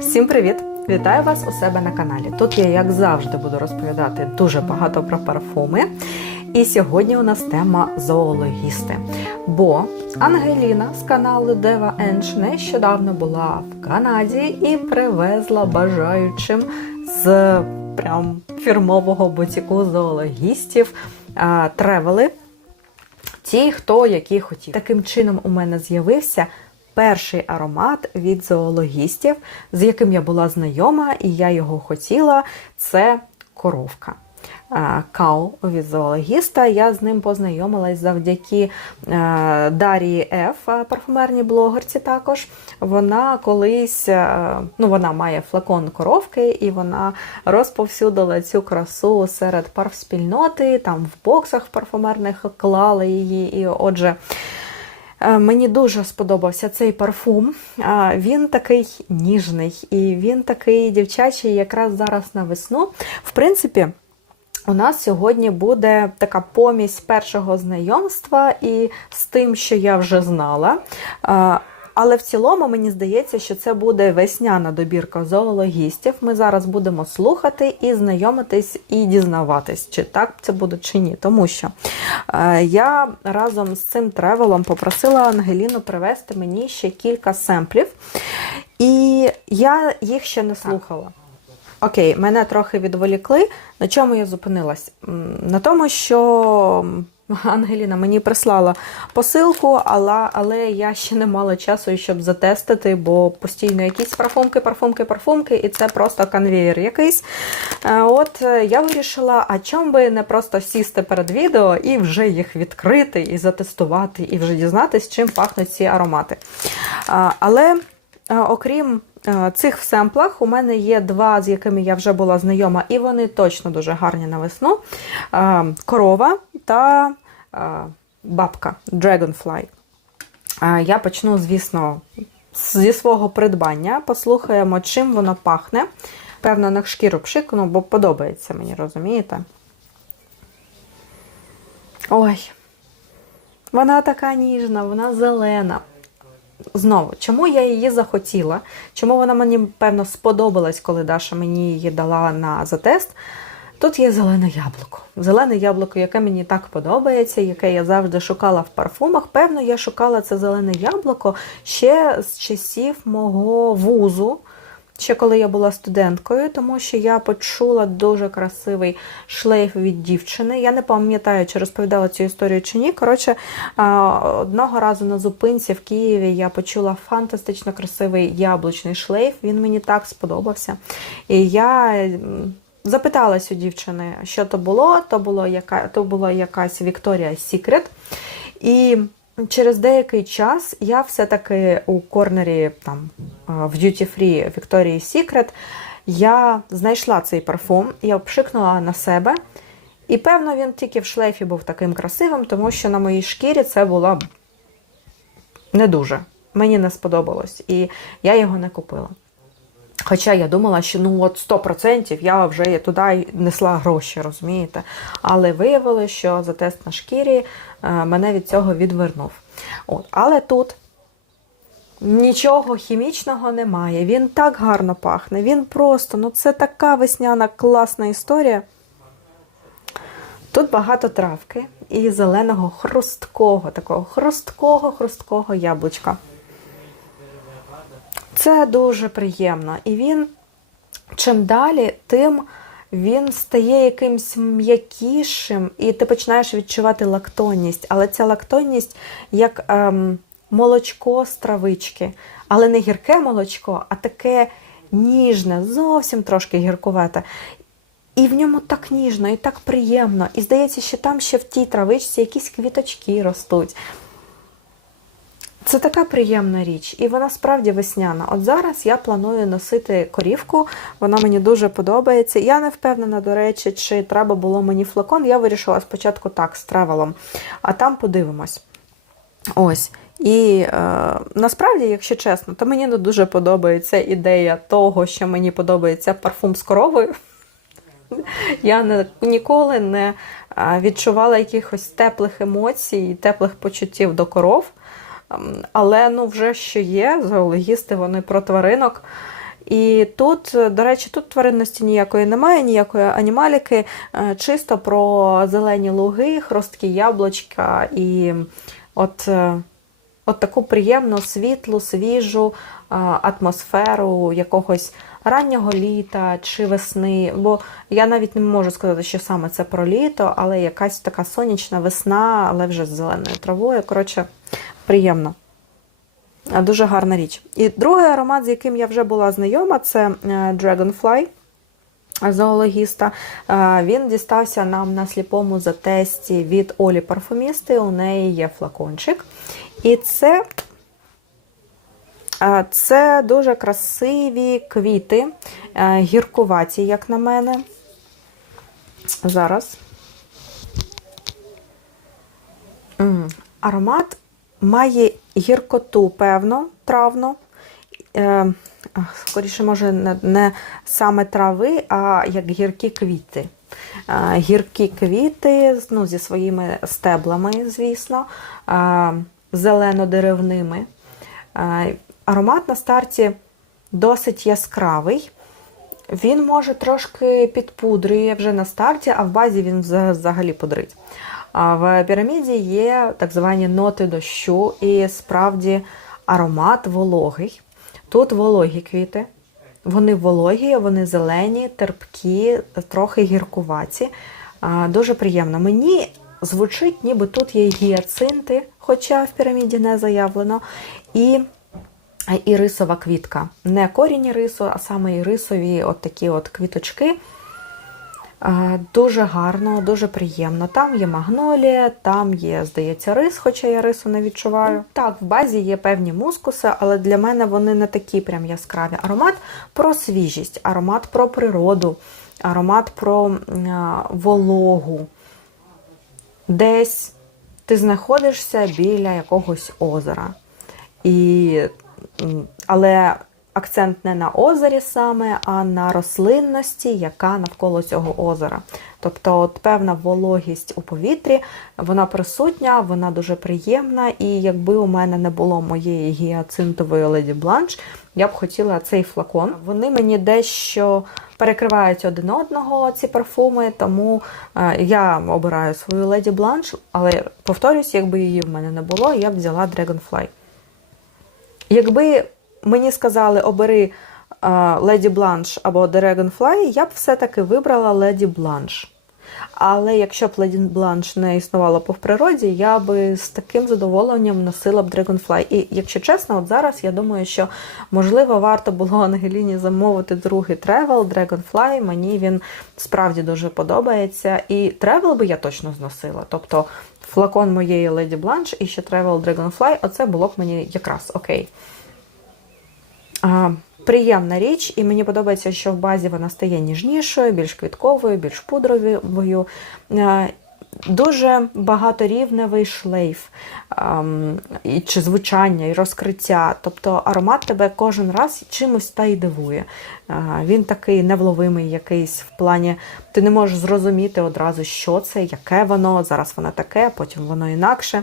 Всім привіт! Вітаю вас у себе на каналі. Тут я, як завжди, буду розповідати дуже багато про парфуми. І сьогодні у нас тема зоологісти. Бо Ангеліна з каналу Дева Енж нещодавно була в Канаді і привезла бажаючим з прям фірмового бутіку зоологістів тревели. Ті, хто які хотів. Таким чином, у мене з'явився перший аромат від зоологістів, з яким я була знайома, і я його хотіла. Це коровка. Е, Кау від зоологіста. Я з ним познайомилась завдяки е, Дарії Ф, парфумерній блогерці також. Вона колись, е, ну вона має флакон коровки, і вона розповсюдила цю красу серед парфспільноти, там в боксах парфумерних клали її. І отже. Е, Мені дуже сподобався цей парфум. Е, Він такий ніжний і він такий дівчачий, якраз зараз на весну. В принципі, у нас сьогодні буде така помість першого знайомства і з тим, що я вже знала. Але в цілому мені здається, що це буде весняна добірка зоологістів. Ми зараз будемо слухати і знайомитись, і дізнаватись, чи так це буде, чи ні. Тому що е, я разом з цим тревелом попросила Ангеліну привезти мені ще кілька семплів, і я їх ще не слухала. Окей, мене трохи відволікли. На чому я зупинилась? На тому, що Ангеліна мені прислала посилку, але, але я ще не мала часу, щоб затестити, бо постійно якісь парфумки, парфумки, парфумки, і це просто конвеєр якийсь. Е, От е, я вирішила, а чому би не просто сісти перед відео і вже їх відкрити, і затестувати, і вже дізнатись, чим пахнуть ці аромати. Але е, окрім е, цих в семплах, у мене є два, з якими я вже була знайома, і вони точно дуже гарні на весну: Е, корова та е, бабка Dragonfly. Е, Я почну, звісно, зі свого придбання. Послухаємо, чим воно пахне. Певно, на шкіру пшикну, бо подобається мені, розумієте? Ой, вона така ніжна, вона зелена. Знову, чому я її захотіла? Чому вона мені, певно, сподобалась, коли Даша мені її дала на затест? Тут є зелене яблуко. Зелене яблуко, яке мені так подобається, яке я завжди шукала в парфумах. Певно, я шукала це зелене яблуко ще з часів мого вузу. Ще коли я була студенткою, тому що я почула дуже красивий шлейф від дівчини. Я не пам'ятаю, чи розповідала цю історію чи ні. Коротше, одного разу на зупинці в Києві я почула фантастично красивий яблучний шлейф. Він мені так сподобався. І я запиталась у дівчини, що то було. То було яка, то була якась Victoria's Secret. І через деякий час я все-таки у корнері там в Duty Free Victoria's Secret я знайшла цей парфум, я пшикнула на себе. І певно, він тільки в шлейфі був таким красивим, тому що на моїй шкірі це було не дуже. Мені не сподобалось, і я його не купила. Хоча я думала, що ну от 100% я вже туди несла гроші, розумієте? Але виявилося, що за тест на шкірі е, мене від цього відвернув. От. Але тут нічого хімічного немає. Він так гарно пахне. Він просто, ну це така весняна класна історія. Тут багато травки і зеленого хрусткого, такого хрусткого, хрусткого яблучка. Це дуже приємно. І він чим далі, тим він стає якимсь м'якішим, і ти починаєш відчувати лактонність. Але ця лактонність як ем, молочко з травички. Але не гірке молочко, а таке ніжне, зовсім трошки гіркувате. І в ньому так ніжно і так приємно. І здається, що там ще в тій травичці якісь квіточки ростуть. Це така приємна річ, і вона справді весняна. От зараз я планую носити корівку, вона мені дуже подобається. Я не впевнена, до речі, чи треба було мені флакон. Я вирішила спочатку так, з тревелом, а там подивимось. Ось. І е, насправді, якщо чесно, то мені не дуже подобається ідея того, що мені подобається парфум з коровою. Я не, ніколи не е, відчувала якихось теплих емоцій, теплих почуттів до коров. Ем, Але ну, вже що є, зоологісти вони про тваринок. І тут, до речі, тут тваринності ніякої немає, ніякої анімаліки, е, чисто про зелені луги, хрусткі яблучка і от, е, от таку приємну, світлу, свіжу е, атмосферу якогось раннього літа чи весни. Бо я навіть не можу сказати, що саме це про літо, але якась така сонячна весна, але вже з зеленою травою. Коротше, приємно. Дуже гарна річ. І другий аромат, з яким я вже була знайома, це е, Dragonfly зоологіста. Е, Він дістався нам на сліпому затесті від Олі Парфумісти. У неї є флакончик. І це, е, це дуже красиві квіти, е, гіркуваті, як на мене. Зараз. Аромат має гіркоту, певно, травну. Е, скоріше, може, не, саме трави, а як гіркі квіти. Е, гіркі квіти ну, зі своїми стеблами, звісно, е, зелено-деревними. Аромат на старті досить яскравий. Він може трошки підпудрює вже на старті, а в базі він взагалі пудрить. В піраміді є так звані ноти дощу, і справді аромат вологий. Тут вологі квіти. Вони вологі, вони зелені, терпкі, трохи гіркуваті. Дуже приємно. Мені звучить, ніби тут є гіацинти, хоча в піраміді не заявлено. І рисова квітка. Не корінь рису, а саме і рисові от такі от квіточки. А, Дуже гарно, дуже приємно. Там є магнолія, там є, здається, рис, хоча я рису не відчуваю. Так, в базі є певні мускуси, але для мене вони не такі прям яскраві. Аромат про свіжість, аромат про природу, аромат про м, вологу. Десь ти знаходишся біля якогось озера. І, але акцент не на озері саме, а на рослинності, яка навколо цього озера. Тобто от певна вологість у повітрі, вона присутня, вона дуже приємна. І якби у мене не було моєї гіацинтової леді бланш, я б хотіла цей флакон. Вони мені дещо перекривають один одного ці парфуми, тому е, я обираю свою леді бланш, але повторюсь, якби її в мене не було, я б взяла Dragonfly. Якби мені сказали, обери Леді Бланш або Dragonfly, я б все-таки вибрала Леді Бланш. Але якщо б Леді Бланш не існувала в природі, я би з таким задоволенням носила б Dragonfly. І якщо чесно, от зараз я думаю, що можливо варто було Ангеліні замовити другий тревел Dragonfly. Мені він справді дуже подобається. І тревел би я точно зносила. Тобто флакон моєї Леді Бланш і ще тревел Dragonfly, оце було б мені якраз окей. Приємна річ, і мені подобається, що в базі вона стає ніжнішою, більш квітковою, більш пудровою. Дуже багаторівневий шлейф і чи звучання, і розкриття. Тобто аромат тебе кожен раз чимось та й дивує. Він такий невловимий якийсь в плані, ти не можеш зрозуміти одразу, що це, яке воно, зараз воно таке, потім воно інакше.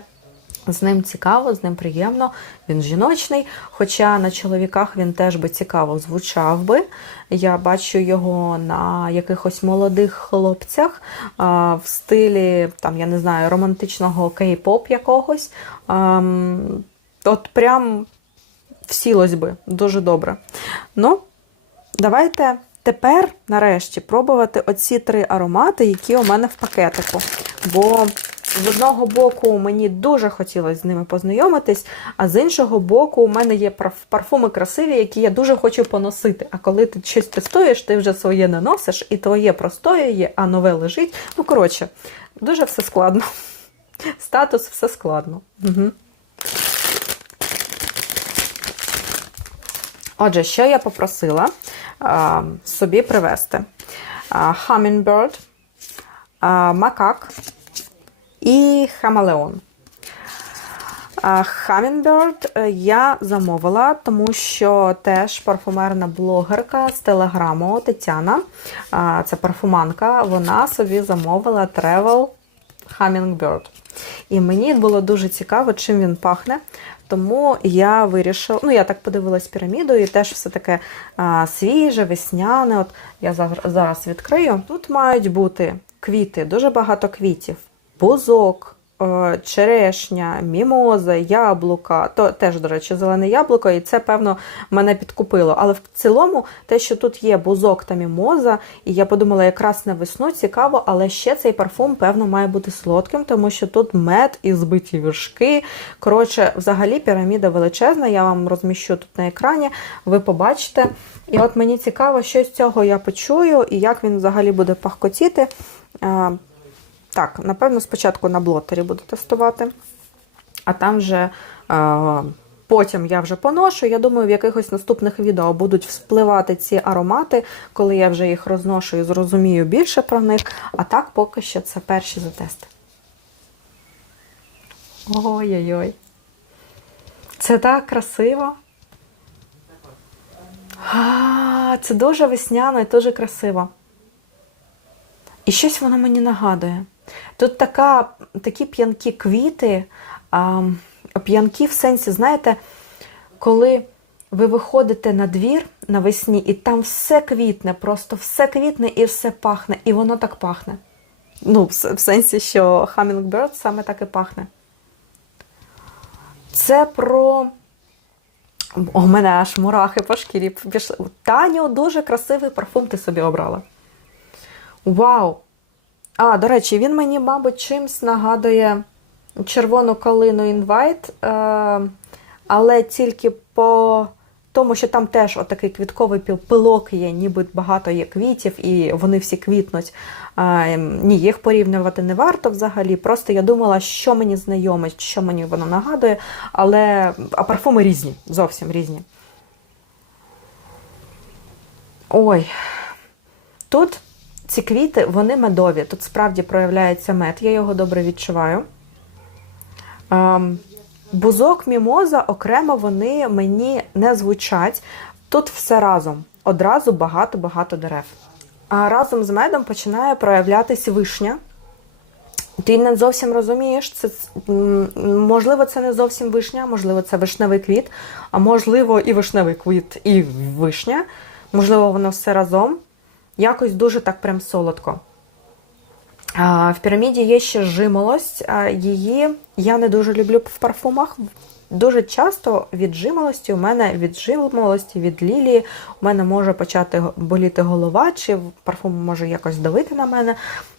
З ним цікаво, з ним приємно, він жіночний. Хоча на чоловіках він теж би цікаво звучав би. Я бачу його на якихось молодих хлопцях а, в стилі, там, я не знаю, романтичного кей-поп якогось. А, от прям всілось би дуже добре. Ну, давайте тепер, нарешті, пробувати оці три аромати, які у мене в пакетику. Бо з одного боку, мені дуже хотілося з ними познайомитись, а з іншого боку, у мене є парфуми красиві, які я дуже хочу поносити. А коли ти щось тестуєш, ти вже своє не носиш, і твоє простоює, а нове лежить. Ну, коротше, дуже все складно. Статус все складно. Угу. Отже, що я попросила а, собі привезти? А, Hummingbird, макак і Хамелеон. Hummingbird е, я замовила, тому що теж парфумерна блогерка з телеграму Тетяна, це парфуманка, вона собі замовила Travel Hummingbird. І мені було дуже цікаво, чим він пахне, Тому я вирішила, ну я так подивилась піраміду, і теж все таке свіже, весняне. От я зараз відкрию. Тут мають бути квіти, дуже багато квітів, бузок, е, черешня, мімоза, яблука. То теж, до речі, зелене яблуко, і це, певно, мене підкупило. Але в цілому, те, що тут є бузок та мімоза, і я подумала, якраз на весну цікаво, але ще цей парфум, певно, має бути солодким, тому що тут мед і збиті віршки. Коротше, взагалі піраміда величезна, я вам розміщу тут на екрані, ви побачите. І от мені цікаво, що з цього я почую і як він взагалі буде пахкотіти. Так, напевно, спочатку на блотері буду тестувати, а там вже е, потім я вже поношу. Я думаю, в якихось наступних відео будуть вспливати ці аромати, коли я вже їх розношу і зрозумію більше про них. А так, поки що це перші затести. Ой-ой-ой. Це так красиво. А, це дуже весняно і дуже красиво. І щось воно мені нагадує. Тут така, такі п'янкі квіти, а, п'янкі в сенсі, знаєте, коли ви виходите на двір навесні, і там все квітне, просто все квітне і все пахне, і воно так пахне. Ну, в сенсі, що Hummingbird саме так і пахне. Це про. У мене аж мурахи по шкірі пішли. Таню, дуже красивий парфум ти собі обрала. Вау! А, до речі, він мені, мабуть, чимсь нагадує червону калину Invite, е, але тільки по тому, що там теж отакий квітковий пилок є, ніби багато є квітів, і вони всі квітнуть. Е, ні, їх порівнювати не варто взагалі. Просто я думала, що мені знайоме, що мені воно нагадує, але а парфуми різні, зовсім різні. Ой, тут ці квіти, вони медові. Тут справді проявляється мед, я його добре відчуваю. Ем, бузок, мімоза окремо вони мені не звучать. Тут все разом. Одразу багато-багато дерев. А разом з медом починає проявлятись вишня. Ти не зовсім розумієш, це можливо, це не зовсім вишня, можливо, це вишневий квіт, а можливо, і вишневий квіт, і вишня. Можливо, воно все разом. Якось дуже так прям солодко. В піраміді є ще жимолость. Її я не дуже люблю в парфумах. Дуже часто від жимолості у мене від жимолості, від лілії у мене може почати боліти голова, чи парфум може якось давити на мене.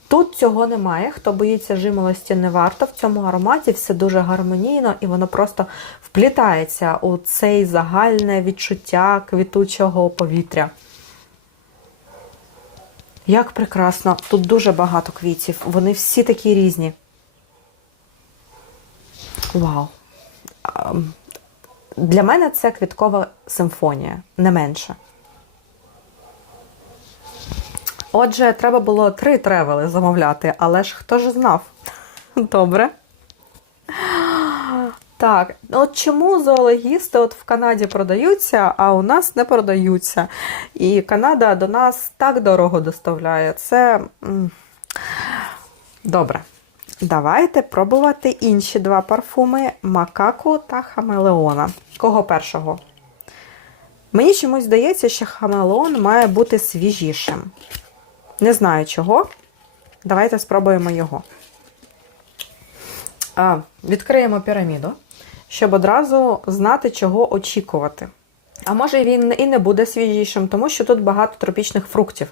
Тут цього немає. Хто боїться жимолості, не варто. В цьому ароматі все дуже гармонійно і воно просто вплітається у цей загальне відчуття квітучого повітря. Як прекрасно! Тут дуже багато квітів. Вони всі такі різні. Вау! Ем, Для мене це квіткова симфонія, не менше. Отже, треба було три тревели замовляти, але ж хто ж знав? Добре. Так, от чому зоологісти от в Канаді продаються, а у нас не продаються. І Канада до нас так дорого доставляє. Це добре. Давайте пробувати інші два парфуми Макаку та Хамелеона. Кого першого? Мені чомусь здається, що Хамелеон має бути свіжішим. Не знаю чого. Давайте спробуємо його. А, відкриємо піраміду, щоб одразу знати, чого очікувати. А може він і не буде свіжішим, тому що тут багато тропічних фруктів.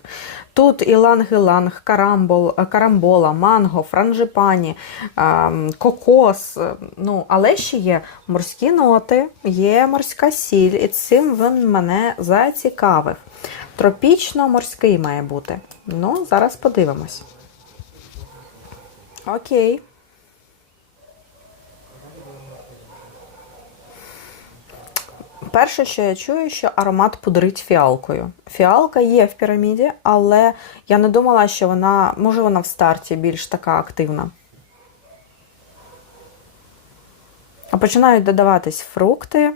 Тут іланг-іланг, карамбол, карамбола, манго, франжипані, ем, кокос. е, Ну, але ще є морські ноти, є морська сіль, і цим він мене зацікавив. Тропічно-морський має бути. Ну, зараз подивимось. Окей. Перше, що я чую, що аромат пудрить фіалкою. Фіалка є в піраміді, але я не думала, що вона, може, вона в старті більш така активна. А починають додаватись фрукти.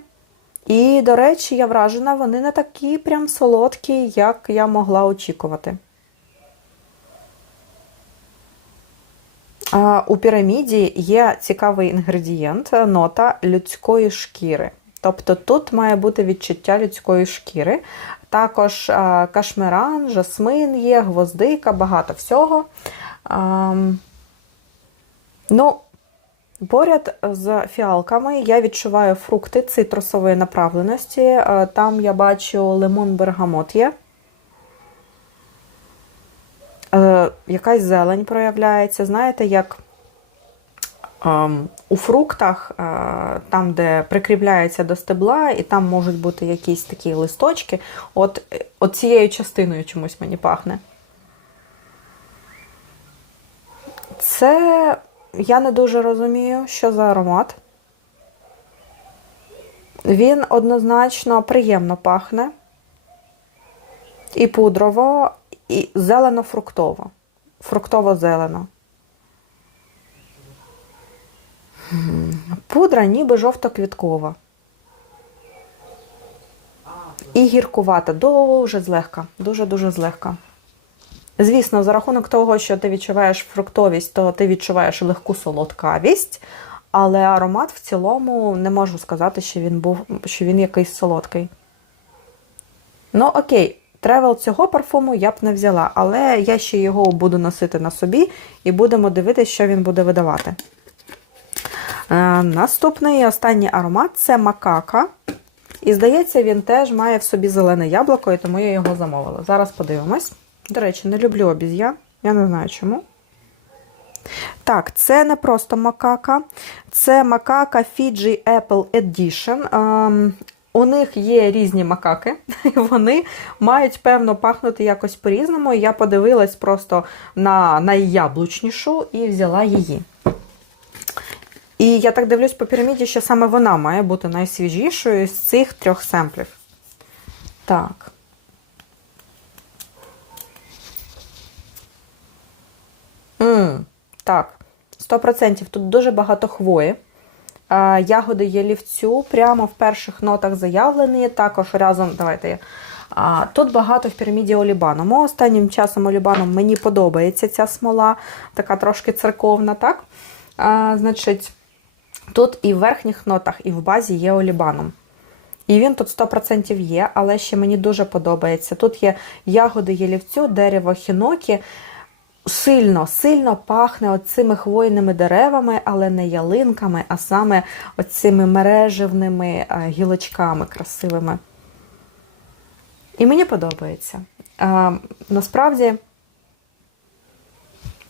І, до речі, я вражена, вони не такі прям солодкі, як я могла очікувати. У піраміді є цікавий інгредієнт нота людської шкіри. Тобто тут має бути відчуття людської шкіри. Також а, кашмиран, жасмин є, гвоздика, багато всього. А, ну, Поряд з фіалками я відчуваю фрукти цитрусової направленості. Е, Там я бачу лимон бергамот є. Е, Якась зелень проявляється. Знаєте, як ем, у фруктах, е, там, де прикріпляється до стебла, і там можуть бути якісь такі листочки. От, е, от цією частиною чомусь мені пахне. Це я не дуже розумію, що за аромат. Він однозначно приємно пахне. І пудрово, і зелено-фруктово. Фруктово-зелено. Пудра ніби жовто-квіткова. І гіркувата. Дуже злегка. Дуже-дуже злегка. Звісно, за рахунок того, що ти відчуваєш фруктовість, то ти відчуваєш легку солодкавість, але аромат в цілому не можу сказати, що він був, що він якийсь солодкий. Ну, окей, тревел цього парфуму я б не взяла, але я ще його буду носити на собі і будемо дивитися, що він буде видавати. Е, наступний і останній аромат це макака. І здається, він теж має в собі зелене яблуко, і тому я його замовила. Зараз подивимось. До речі, не люблю обіз'ян. Я не знаю чому. Так, це не просто макака, це макака Fiji Apple Edition. Ем, у них є різні макаки, і вони мають, певно, пахнути якось по-різному. Я подивилась просто на найяблучнішу і взяла її. І я так дивлюсь по піраміді, що саме вона має бути найсвіжішою з цих трьох семплів. Так. М, так, 100%. Тут дуже багато хвої. Ягоди ялівцю прямо в перших нотах заявлені. Також разом, давайте я. Тут багато в піраміді олібану. Останнім часом олібаном мені подобається ця смола, така трошки церковна, так? А, Значить, тут і в верхніх нотах, і в базі є олібаном. І він тут 100% є, але ще мені дуже подобається. Тут є ягоди ялівцю, дерево хінокі. Сильно, сильно пахне оцими хвойними деревами, але не ялинками, а саме оцими мережевними гілочками красивими. І мені подобається. А, насправді,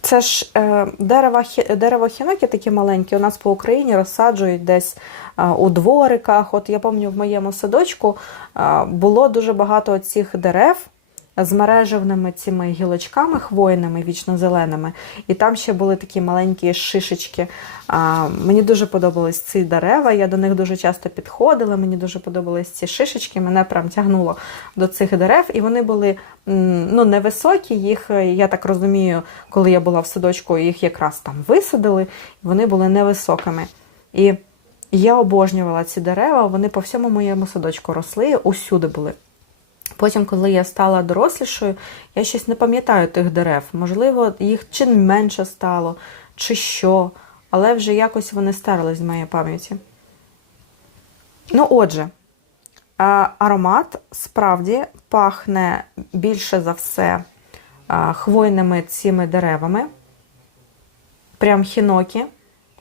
це ж е, дерева дерево хінокі такі маленькі, у нас по Україні розсаджують десь е, у двориках. От я пам'ятаю, в моєму садочку е, було дуже багато цих дерев з мережевними цими гілочками хвойними, вічно-зеленими. І там ще були такі маленькі шишечки. А, мені дуже подобались ці дерева, я до них дуже часто підходила, мені дуже подобались ці шишечки, мене прям тягнуло до цих дерев, і вони були ну, невисокі, їх, я так розумію, коли я була в садочку, їх якраз там висадили, вони були невисокими. І я обожнювала ці дерева, вони по всьому моєму садочку росли, усюди були. Потім, коли я стала дорослішою, я щось не пам'ятаю тих дерев. Можливо, їх чи менше стало, чи що, але вже якось вони старились з моєї пам'яті. Ну, отже, аромат справді пахне більше за все хвойними цими деревами. Прям хінокі.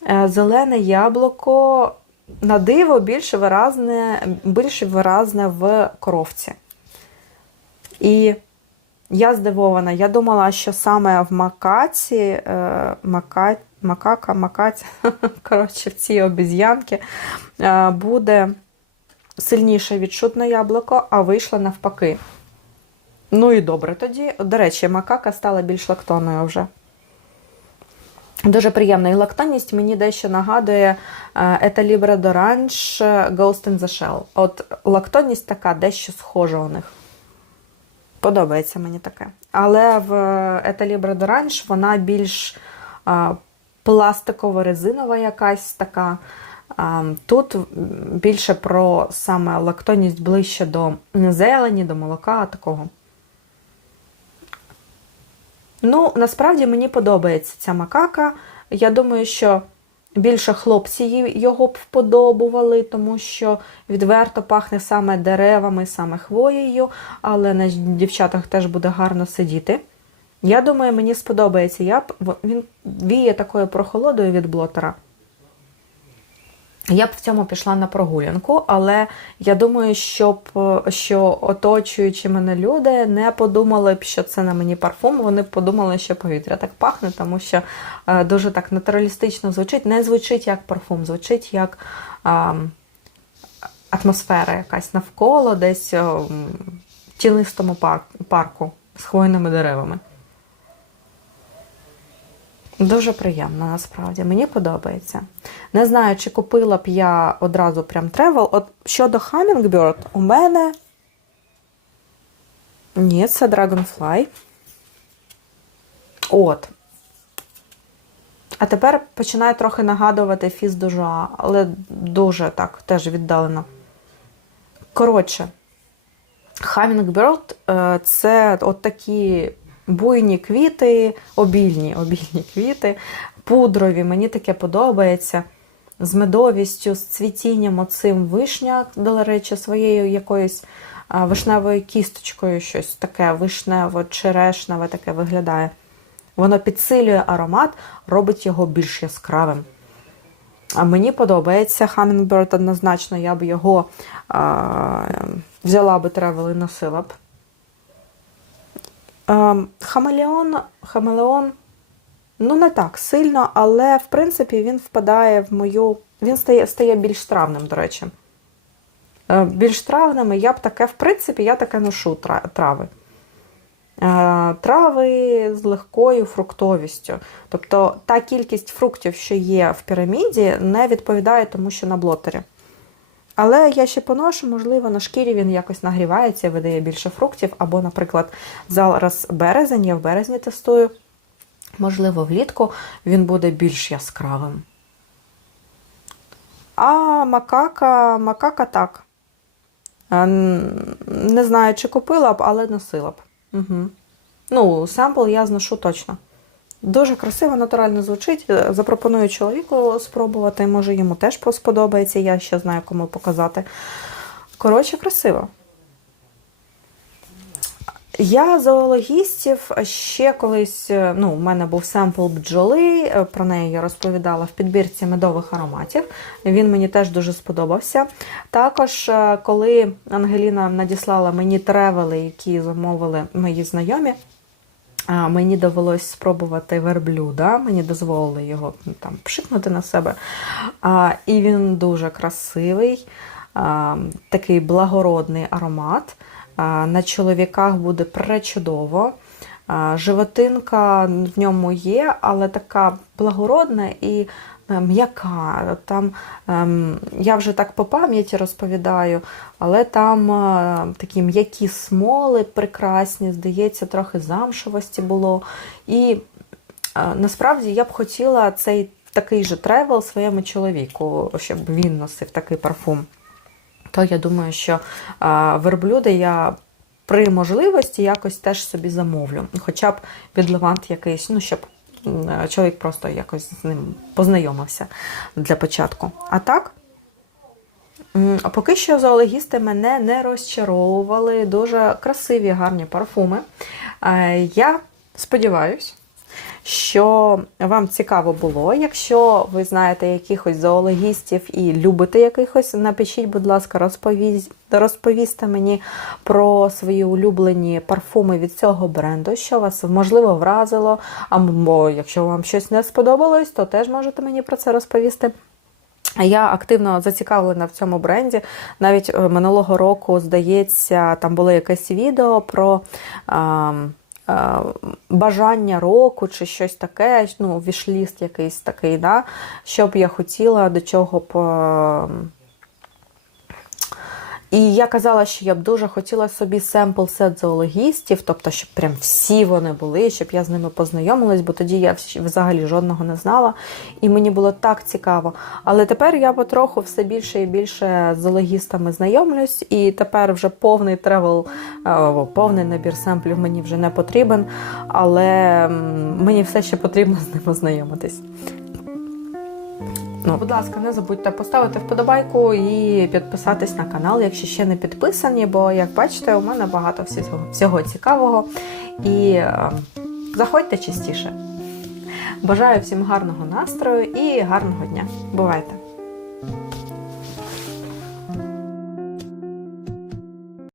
Е, Зелене яблуко на диво більше виразне, більше виразне в коровці. І я здивована, я думала, що саме в макаці, е, мака, макака, макаць, коротше, в цій обіз'янки е, буде сильніше відчутне яблуко, а вийшло навпаки. Ну і добре тоді. До речі, макака стала більш лактонною вже. Дуже приємна. І лактонність мені дещо нагадує Libre d'Orange Ghost in the Shell. От лактонність така дещо схожа у них. Подобається мені таке. Але в Ета Libre d'Orange вона більш пластиково-резинова якась така. Тут більше про саме лактонність ближче до зелені, до молока такого. Ну, насправді мені подобається ця макака. Я думаю, що більше хлопці його б вподобували, тому що відверто пахне саме деревами, саме хвоєю, але на дівчатах теж буде гарно сидіти. Я думаю, мені сподобається. Я б, він віє такою прохолодою від блотера. Я б в цьому пішла на прогулянку, але я думаю, щоб е, що оточуючи мене люди не подумали б, що це на мені парфум. Вони б подумали, що повітря так пахне, тому що е, дуже так натуралістично звучить. Не звучить як парфум, звучить як е, атмосфера якась навколо, десь е, в тінистому пар- парку з хвойними деревами. Дуже приємно, насправді. Мені подобається. Не знаю, чи купила б я одразу прям тревел. От щодо Hummingbird, у мене. Ні, це Dragonfly. От. А тепер починає трохи нагадувати фіз дужа, але дуже так, теж віддалено. Коротше, Hummingbird е, це от такі буйні квіти, обільні, обільні квіти, пудрові. Мені таке подобається. З медовістю, з цвітінням оцим вишня, до речі, своєю якоюсь вишневою кісточкою, щось таке вишнево-черешневе таке виглядає. Воно підсилює аромат, робить його більш яскравим. А мені подобається Hummingbird однозначно, я б його а, взяла би тревел і носила б. Ем, Хамелеон, хамелеон, ну не так сильно, але в принципі він впадає в мою. Він стає, стає більш травним, до речі. Е, Більш травними я б таке, в принципі, я таке ношу трави. Е, Трави з легкою фруктовістю. Тобто та кількість фруктів, що є в піраміді, не відповідає тому, що на блотері. Але я ще поношу, можливо, на шкірі він якось нагрівається видає більше фруктів. Або, наприклад, зараз березень, я в березні тестую. Можливо, влітку він буде більш яскравим. А макака, макака так. Е, Не знаю, чи купила б, але носила б. Угу. Ну, семпл я зношу точно. Дуже красиво, натурально звучить. Е, Запропоную чоловіку спробувати, може йому теж сподобається, я ще знаю, кому показати. Коротше, красиво. Я зоологістів ще колись, е, ну, у мене був семпл бджоли, е, про неї я розповідала в підбірці медових ароматів. Він мені теж дуже сподобався. Також, коли Ангеліна надіслала мені тревели, які замовили мої знайомі, Мені довелось спробувати верблюда, мені дозволили його ну, там пшикнути на себе. А, І він дуже красивий, а, такий благородний аромат. А, На чоловіках буде пречудово. А, Животинка в ньому є, але така благородна і м'яка. Там ем, я вже так по пам'яті розповідаю, але там е, такі м'які смоли прекрасні, здається, трохи замшевості було. І е, насправді я б хотіла цей такий же тревел своєму чоловіку, щоб він носив такий парфум. То я думаю, що верблюди я при можливості якось теж собі замовлю. Хоча б від Левант якийсь, ну, щоб чоловік просто якось з ним познайомився для початку. А так, поки що зоологісти мене не розчаровували. Дуже красиві, гарні парфуми. Е, Я сподіваюсь, що вам цікаво було. Якщо ви знаєте якихось зоологістів і любите якихось, напишіть, будь ласка, розповість, розповісти мені про свої улюблені парфуми від цього бренду, що вас можливо вразило. Або якщо вам щось не сподобалось, то теж можете мені про це розповісти. Я активно зацікавлена в цьому бренді. Навіть е, минулого року, здається, там було якесь відео про а, бажання року чи щось таке, ну, вішліст якийсь такий, да, що б я хотіла, до чого б. І я казала, що я б дуже хотіла собі семпл сет зоологістів, тобто, щоб прям всі вони були, щоб я з ними познайомилась, бо тоді я взагалі жодного не знала. І мені було так цікаво. Але тепер я потроху все більше і більше з зоологістами знайомлюсь, і тепер вже повний тревел, е, повний набір семплів мені вже не потрібен, але мені все ще потрібно з ними знайомитись. Ну, будь ласка, не забудьте поставити вподобайку і підписатись на канал, якщо ще не підписані, бо, як бачите, у мене багато всього, всього цікавого. І е, заходьте частіше. Бажаю всім гарного настрою і гарного дня. Бувайте!